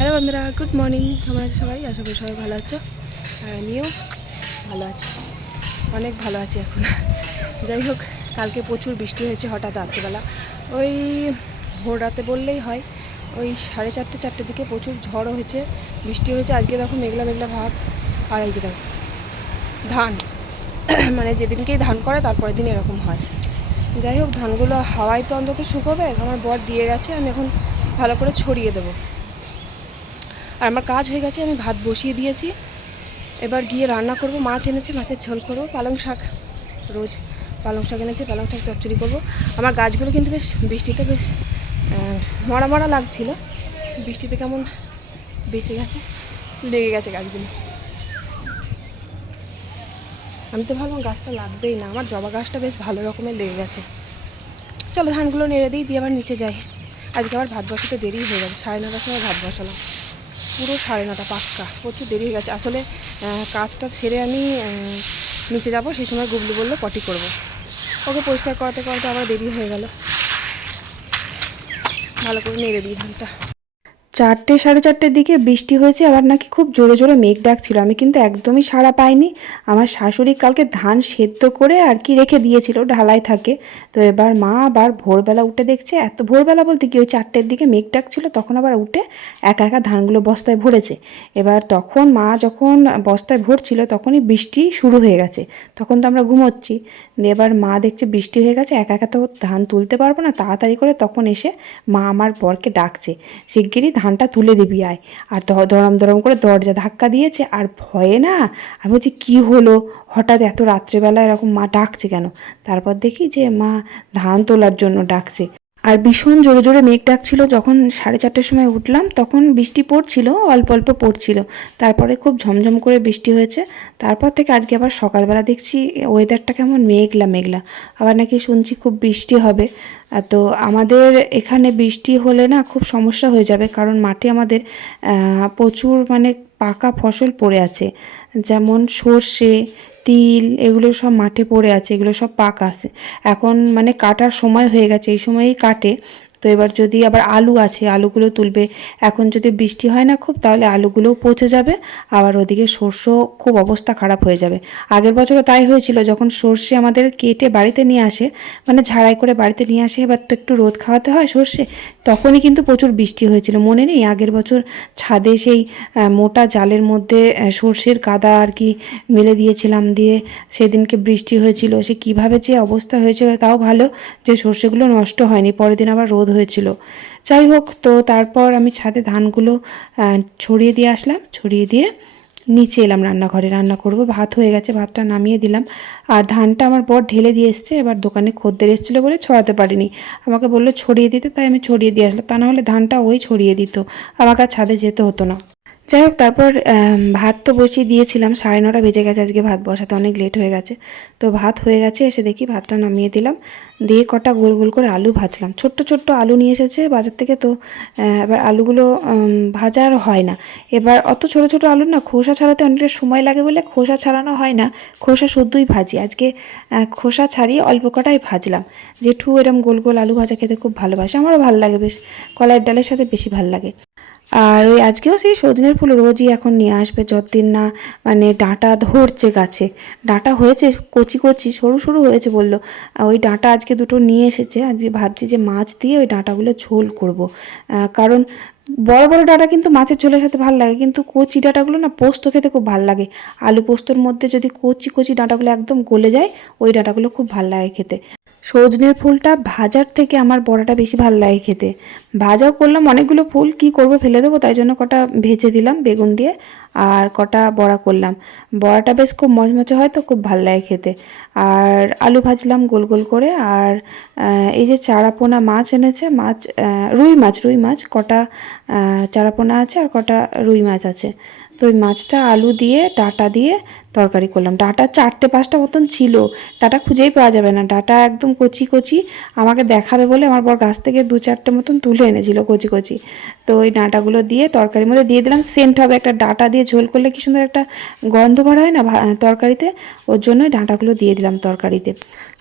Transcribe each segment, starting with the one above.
Hello বন্ধুরা, good morning. কেমন আছে সবাই? আশা করি সবাই ভালো আছো। আমিও ভালো আছি, অনেক ভালো আছি এখন। যাই হোক, কালকে প্রচুর বৃষ্টি হয়েছে হঠাৎ রাত্রেবেলা, ওই ভোর রাতে বললেই হয়, ওই 4:30-4টের দিকে প্রচুর ঝড়ও হয়েছে, বৃষ্টি হয়েছে। আজকে দেখো মেঘলা মেঘলা ভাব। আর এই যে দেখো ধান মানে যেদিনকেই ধান করে তারপরের দিন এরকম হয়। যাই হোক, ধানগুলো হাওয়ায় তো অন্তত শুকোবে। আমার বর দিয়ে গেছে, আমি এখন ভালো করে ছড়িয়ে দেবো। আর আমার কাজ হয়ে গেছে, আমি ভাত বসিয়ে দিয়েছি। এবার গিয়ে রান্না করব। মাছ এনেছে, মাছের ঝোল করব। পালং শাক, রোজ পালং শাক এনেছে, পালং শাক চচ্চড়ি করবো। আমার গাছগুলো কিন্তু বেশ বৃষ্টিতে বেশ মরা মরা লাগছিল, বৃষ্টিতে কেমন বেঁচে গেছে, লেগে গেছে গাছগুলো। আমি তো ভাবলাম গাছটা লাগবেই না, আমার জবা গাছটা বেশ ভালো রকমের লেগে গেছে। চলো ধানগুলো নেড়ে দিই, দিয়ে আবার নিচে যাই। আজকে আবার ভাত বসাতে দেরি হয়ে গেছে, 9:30টার সময় ভাত বসালাম, পুরো 9:30 পাক্কা। প্রচুর দেরি হয়ে গেছে আসলে। কাজটা সেরে আমি নিচে যাব, সেই সময় গুবলু বললো পটি করব। ওকে পরিষ্কার করাতে করাতে আবার দেরি হয়ে গেল। ভালো করে নেড়ে দিই ধানটা। 4টে 4:30টের দিকে বৃষ্টি হয়েছে, আবার নাকি খুব জোরে জোরে মেঘ ডাকছিল। আমি কিন্তু একদমই সাড়া পাইনি। আমার শাশুড়ি কালকে ধান সেদ্ধ করে আর কি রেখে দিয়েছিল, ঢালাই থাকে। তো এবার মা আবার ভোরবেলা উঠে দেখছে, এত ভোরবেলা বলতে কি ওই 4টের দিকে মেঘ ডাকছিল, তখন আবার উঠে একা একা ধানগুলো বস্তায় ভরেছে। এবার তখন মা যখন বস্তায় ভরছিল তখনই বৃষ্টি শুরু হয়ে গেছে। তখন তো আমরা ঘুমোচ্ছি। এবার মা দেখছে বৃষ্টি হয়ে গেছে, একা একা তো ধান তুলতে পারবো না, তাড়াতাড়ি করে তখন এসে মা আমার বরকে ডাকছে, শিগগিরই ধানটা তুলে দিবি আয়। আর দরম দরম করে দরজা ধাক্কা দিয়েছে। আর ভয়ে না, আমি বলছি কী হলো, হঠাৎ এত রাত্রেবেলা এরকম মা ডাকছে কেন? তারপর দেখি যে মা ধান তোলার জন্য ডাকছে। আর ভীষণ জোরে জোরে মেঘ ডাকছিল। যখন 4:30টার সময় উঠলাম তখন বৃষ্টি পড়ছিল, অল্প অল্প পড়ছিল। তারপরে খুব ঝমঝম করে বৃষ্টি হয়েছে। তারপর থেকে আজকে আবার সকালবেলা দেখছি ওয়েদারটা কেমন মেঘলা মেঘলা, আবার নাকি শুনছি খুব বৃষ্টি হবে। তো আমাদের এখানে বৃষ্টি হলে না খুব সমস্যা হয়ে যাবে, কারণ মাঠে আমাদের প্রচুর মানে পাকা ফসল পড়ে আছে, যেমন সর্ষে, তিল, এগুলো সব মাঠে পড়ে আছে, এগুলো সব পাকা আছে। এখন মানে কাটার সময় হয়ে গেছে, এই সময়েই কাটে। তো এবার যদি আবার আলু আছে, আলুগুলো তুলবে। এখন যদি বৃষ্টি হয় না খুব, তাহলে আলুগুলোও পচে যাবে। আবার ওদিকে সর্ষেও খুব অবস্থা খারাপ হয়ে যাবে। আগের বছরও তাই হয়েছিল, যখন সর্ষে আমাদের কেটে বাড়িতে নিয়ে আসে, মানে ঝাড়াই করে বাড়িতে নিয়ে আসে, এবার তো একটু রোদ খাওয়াতে হয় সর্ষে, তখনই কিন্তু প্রচুর বৃষ্টি হয়েছিল। মনে নেই আগের বছর ছাদে সেই মোটা জালের মধ্যে সর্ষের কাদা আর কি মেলে দিয়েছিলাম, দিয়ে সেদিনকে বৃষ্টি হয়েছিল, সে কিভাবে যে অবস্থা হয়েছিল। তাও ভালো যে সর্ষেগুলো নষ্ট হয়নি, পরের দিন আবার রোদ হয়েছিল। যাই হোক, তো তারপর আমি ছাদে ধানগুলো ছড়িয়ে দিয়ে আসলাম, ছড়িয়ে দিয়ে নিচে এলাম রান্নাঘরে, রান্না করব। ভাত হয়ে গেছে, ভাতটা নামিয়ে দিলাম। আর ধানটা আমার বর ঢেলে দিয়ে এসছে। এবার দোকানে খদ্দের এসেছিলো বলে ছড়াতে পারিনি, আমাকে বললো ছড়িয়ে দিতে, তাই আমি ছড়িয়ে দিয়ে আসলাম। তা না হলে ধানটা ওই ছড়িয়ে দিত, আমাকে আর ছাদে যেতে হতো না। যাই হোক, তারপর ভাত তো বসিয়ে দিয়েছিলাম, 9:30 বেজে গেছে, আজকে ভাত বসাতে অনেক লেট হয়ে গেছে। তো ভাত হয়ে গেছে, এসে দেখি ভাতটা নামিয়ে দিলাম, দিয়ে কটা গোল গোল করে আলু ভাজলাম। ছোট্ট ছোট্ট আলু নিয়ে এসেছে বাজার থেকে। তো এবার আলুগুলো ভাজা আর হয় না। এবার অত ছোট ছোট আলু না খোসা ছাড়াতে অনেকটা সময় লাগে বলে খোসা ছাড়ানো হয় না, খোসা শুদ্ধই ভাজি আজকে। খোসা ছাড়িয়ে অল্প কটাই ভাজলাম। জেঠু এরম গোল গোল আলু ভাজা খেতে খুব ভালোবাসে, আমারও ভালো লাগে বেশ, কলাইয়ের ডালের সাথে বেশি ভালো লাগে। আর ওই আজকেও সেই সজনের ফুল রোজই এখন নিয়ে আসবে, যতদিন না মানে ডাঁটা ধরছে গাছে। ডাঁটা হয়েছে কচি কচি সরু সরু হয়েছে বললো। ওই ডাঁটা আজকে দুটো নিয়ে এসেছে। আজকে ভাবছি যে মাছ দিয়ে ওই ডাঁটাগুলো ঝোল করব। কারণ বড় বড় ডাঁটা কিন্তু মাছের ঝোলের সাথে ভালো লাগে, কিন্তু কচি ডাঁটাগুলো না পোস্ত খেতে খুব ভালো লাগে। আলু পোস্তর মধ্যে যদি কচি কচি ডাঁটাগুলো একদম গলে যায়, ওই ডাঁটাগুলো খুব ভালো লাগে খেতে। সজনের ফুলটা ভাজার থেকে আমার বড়াটা বেশি ভালো লাগে খেতে। ভাজাও করলাম অনেকগুলো ফুল, কি করব ফেলে দেবো, তাই জন্য কটা ভেজে দিলাম বেগুন দিয়ে, আর কটা বড়া করলাম। বড়াটা বেশ খুব মচমচে হয়, তো খুব ভালো লাগে খেতে। আর আলু ভাজলাম গোল গোল করে। আর এই যে চারাপোনা মাছ এনেছে, রুই মাছ কটা চারাপোনা আছে, আর কটা রুই মাছ আছে। তো ওই মাছটা আলু দিয়ে ডাঁটা দিয়ে তরকারি করলাম। ডাঁটা 4-5টা মতন ছিল, ডাঁটা খুঁজেই পাওয়া যাবে না, ডাঁটা একদম কচি কচি। আমাকে দেখাবে বলে আমার বর গাছ থেকে 2-4টে মতন তুলে এনেছিল কচি কচি। তো ওই ডাঁটাগুলো দিয়ে তরকারির মধ্যে দিয়ে দিলাম, সেন্ট হবে, একটা ডাঁটা দিয়ে ঝোল করলে কি সুন্দর একটা গন্ধ বার হয় না তরকারিতে, ওর জন্যই ডাঁটাগুলো দিয়ে দিলাম তরকারিতে।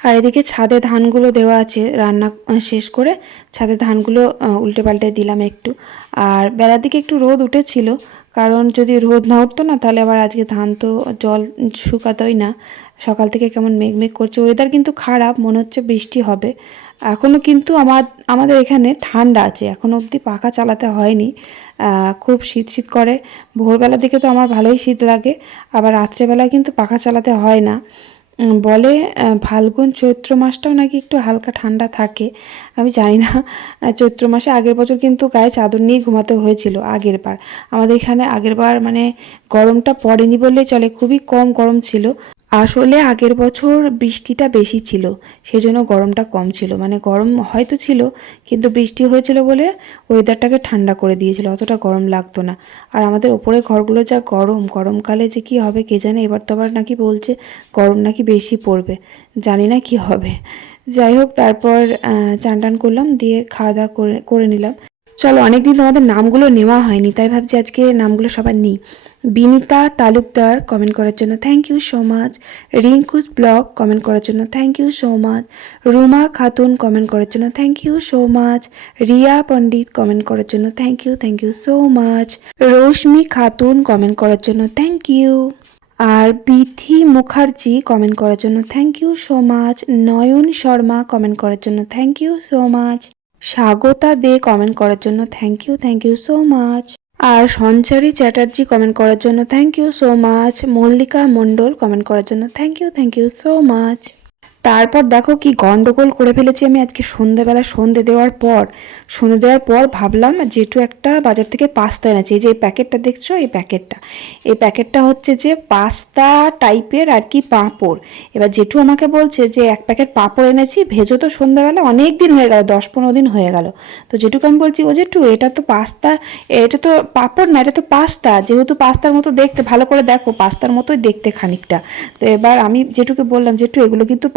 আর এদিকে ছাদে ধানগুলো দেওয়া আছে, রান্না শেষ করে ছাদে ধানগুলো উল্টে পাল্টে দিলাম একটু। আর বেলার দিকে একটু রোদ উঠেছিল, কারণ যদি রোদ না উঠতো না তাহলে আবার আজকে ধান তো জল শুকাতোই না। সকাল থেকে কেমন মেঘমেঘ করছে, ওয়েদার কিন্তু খারাপ, মনে হচ্ছে বৃষ্টি হবে। এখনও কিন্তু আমাদের এখানে ঠান্ডা আছে, এখনও অবধি পাখা চালাতে হয়নি। খুব শীত শীত করে, ভোরবেলার দিকে তো আমার ভালোই শীত লাগে, আবার রাত্রেবেলায় কিন্তু পাখা চালাতে হয় না। বলে ফাল্গুন চৈত্র মাসটাও নাকি একটু হালকা ঠান্ডা থাকে, আমি জানি না। চৈত্র মাসে আগের বছর কিন্তু গায়ে চাদর নিয়ে ঘুমাতে হয়েছিল আগের বার। আমাদের এখানে আগের বার মানে গরমটা পড়েনি বললেই চলে, খুবই কম গরম ছিল। আসলে আগের বছর বৃষ্টিটা বেশি ছিল, সেজন্য গরমটা কম ছিল, মানে গরম হয়তো ছিল কিন্তু বৃষ্টি হয়েছিল বলে ওয়েদারটাকে ঠান্ডা করে দিয়েছিল, অতটা গরম লাগতো না। আর আমাদের ওপরে ঘরগুলো যা গরম, গরমকালে যে কি হবে কে জানে। এবার তো আবার নাকি বলছে গরম নাকি বেশি পড়বে, জানি না কি হবে। যাই হোক, তারপর চান টান করলাম, দিয়ে খাওয়া দাওয়া করে নিলাম। চলো, অনেকদিন তোমাদের নামগুলো নেওয়া হয়নি, তাই ভাবছি আজকে নামগুলো সবার নিই। বিনিতা তালুকদার কমেন্ট করার জন্য thank you so much. Rinku's blog comment করার জন্য thank you so much. Ruma Khatun comment করার জন্য thank you so much. Riya Pandit comment করার জন্য thank you so much. Rashmi Khatun comment করার জন্য থ্যাংক ইউ। আর বিথি মুখার্জি কমেন্ট করার জন্য thank you so much. Nayan Sharma comment করার জন্য thank you so much. Swagata De comment করার জন্য thank you so much. R Sanchari Chatterjee comment করার জন্য thank you so much. Mallika Mondal comment করার জন্য থ্যাংক ইউ সো মাচ। তারপর দেখো কি গন্ডগোল করে ফেলেছি আমি আজকে সন্ধ্যেবেলা। সন্ধে দেওয়ার পর ভাবলাম জেঠু একটা বাজার থেকে পাস্তা এনেছে, এই যে এই প্যাকেটটা দেখছো, এই প্যাকেটটা হচ্ছে যে পাস্তা টাইপের আর কি পাঁপড়। এবার জেঠু আমাকে বলছে যে এক প্যাকেট পাঁপড় এনেছি, ভেজো তো সন্ধ্যাবেলা, অনেক দিন হয়ে গেল, 10-15 দিন হয়ে গেল। তো জেঠুকে আমি বলছি, ও জেঠু এটা তো পাস্তা, এটা তো পাঁপড় না, এটা তো পাস্তা, যেহেতু পাস্তার মতো দেখতে, ভালো করে দেখো পাস্তার মতোই দেখতে খানিকটা। তো এবার আমি জেঠুকে বললাম, জেঠু এগুলো কিন্তু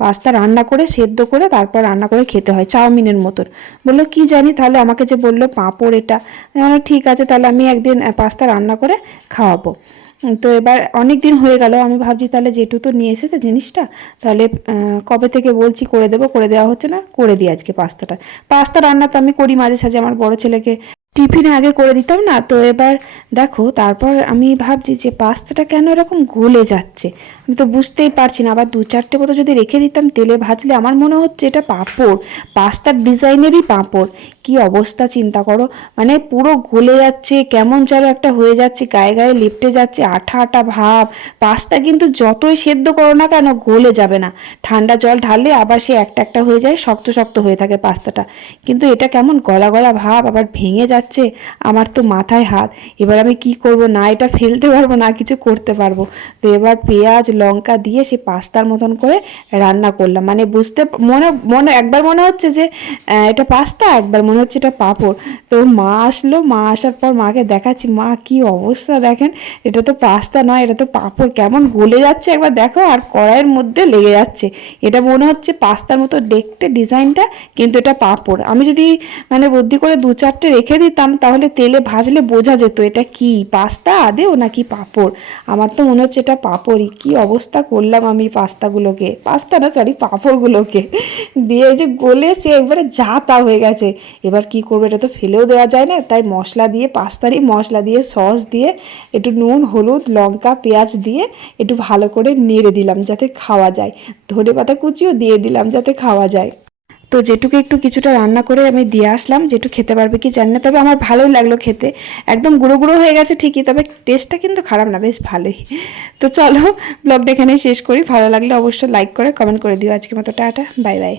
পাস্তা রান্না করে সেদ্ধ করে তারপর রান্না করে খেতে হয় চাউমিনের মতন। বললো কি জানি, তাহলে আমাকে যে বললো পাঁপড় এটা, মানে ঠিক আছে তাহলে আমি একদিন পাস্তা রান্না করে খাওয়াবো। তো এবার অনেক দিন হয়ে গেল, আমি ভাবছি তাহলে জেঠু তো নিয়ে এসেছে জিনিসটা, তাহলে কবে থেকে বলছি করে দেবো, করে দেওয়া হচ্ছে না, করে দিই আজকে পাস্তা রান্না তো আমি করি মাঝে সাঝে, আমার বড় ছেলেকে টিফিনে আগে করে দিতাম না। তো এবার দেখো, তারপর আমি ভাবছি যে পাস্তাটা কেন এরকম গলে যাচ্ছে, আমি তো বুঝতেই পারছি না। আবার 2-4টে মতো যদি রেখে দিতাম তেলে ভাজলে, আমার মনে হচ্ছে এটা পাঁপড়, পাস্তার ডিজাইনেরই পাঁপড়। কি অবস্থা চিন্তা করো, মানে পুরো গলে যাচ্ছে, কেমন যেন একটা হয়ে যাচ্ছে, গায়ে গায়ে লেপটে যাচ্ছে, আঠা আঠা ভাব। পাস্তা কিন্তু যতই সেদ্ধ করো না কেন গলে যাবে না, ঠান্ডা জল ঢাললে আবার সে একটা একটা হয়ে যায়, শক্ত শক্ত হয়ে থাকে পাস্তাটা। কিন্তু এটা কেমন গলা গলা ভাব, আবার ভেঙে যাচ্ছে, আমার তো মাথায় হাত। এবার আমি কি করব, না এটা ফেলতে পারবো না কিছু করতে পারবো। তো এবার পেঁয়াজ লঙ্কা দিয়ে সে পাস্তার মতন করে রান্না করলাম, মানে বুঝতে মনে একবার মনে হচ্ছে যে এটা পাস্তা, একবার মনে হচ্ছে এটা পাঁপড়। তো মা আসলো, মা আসার পর মাকে দেখাচ্ছি, মা কি অবস্থা দেখেন, এটা তো পাস্তা নয়, এটা তো পাঁপড়, কেমন গলে যাচ্ছে একবার দেখো, আর কড়াইয়ের মধ্যে লেগে যাচ্ছে। এটা মনে হচ্ছে পাস্তার মতো দেখতে ডিজাইনটা, কিন্তু এটা পাঁপড়। আমি যদি মানে বুদ্ধি করে 2-4টে রেখে দিতাম তাহলে তেলে ভাজলে বোঝা যেত এটা কি পাস্তা আদেও নাকি পাঁপড়। আমার তো মনে হচ্ছে এটা পাঁপড়ই। কি অবস্থা করলাম আমি পাঁপড়গুলোকে দিয়ে, এই যে গলে সে একবারে যা তা হয়ে গেছে। এবার কি করবো, এটা তো ফেলেও দেওয়া যায় না, তাই পাস্তারই মশলা দিয়ে সস দিয়ে একটু নুন হলুদ লঙ্কা পেঁয়াজ দিয়ে একটু ভালো করে নেড়ে দিলাম যাতে খাওয়া যায়, ধনেপাতা কুচিও দিয়ে দিলাম যাতে খাওয়া যায়। তো জেঠুকে একটু কিছুটা রান্না করে আমি দিয়ে আসলাম, জেঠু খেতে পারবে কি জানি না, তবে আমার ভালোই লাগলো খেতে। একদম গুঁড়ো গুঁড়ো হয়ে গেছে ঠিকই, তবে টেস্টটা কিন্তু খারাপ না, বেশ ভালোই। তো চলো, ব্লগটা এখানে শেষ করি। ভালো লাগলে অবশ্যই লাইক করে কমেন্ট করে দিও। আজকের মতো টাটা, বাই বাই।